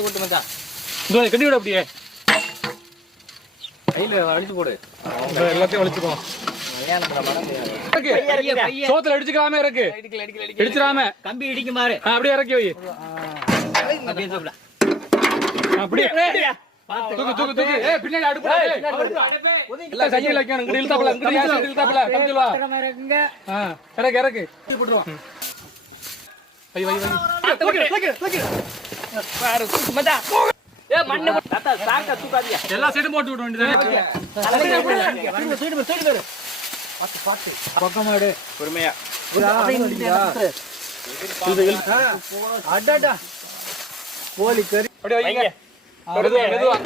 எடுத்து போட்டு மச்சான். இதோ கட்டி விட அப்படியே. கையில அடிச்சு போடு. எல்லாத்தையும் வலிச்சுக்கோ. சோத்துல அடிச்சுக்கலாமே இருக்கு. அடிச்சிடாம கம்பி இடிக்கு மாறு. அப்படியே இறக்கி வை. அப்படியே தூக்கு தூக்கு தூக்கு. பின்னாடி அடுப்பு எல்லாம் கையில் வைக்கணும். இங்க இழுத்தாப்ல இழுத்தாப்ல கம்பிச்சுவா. இறக்கு இறக்கு போட்டுருவான். வை வை வை. எல்லா சைடும் போட்டு விட வேண்டியது. பக்கமா எடு. பொறுமையா. கோழி கறி அப்படியே வைங்க. மெதுவா மெதுவா.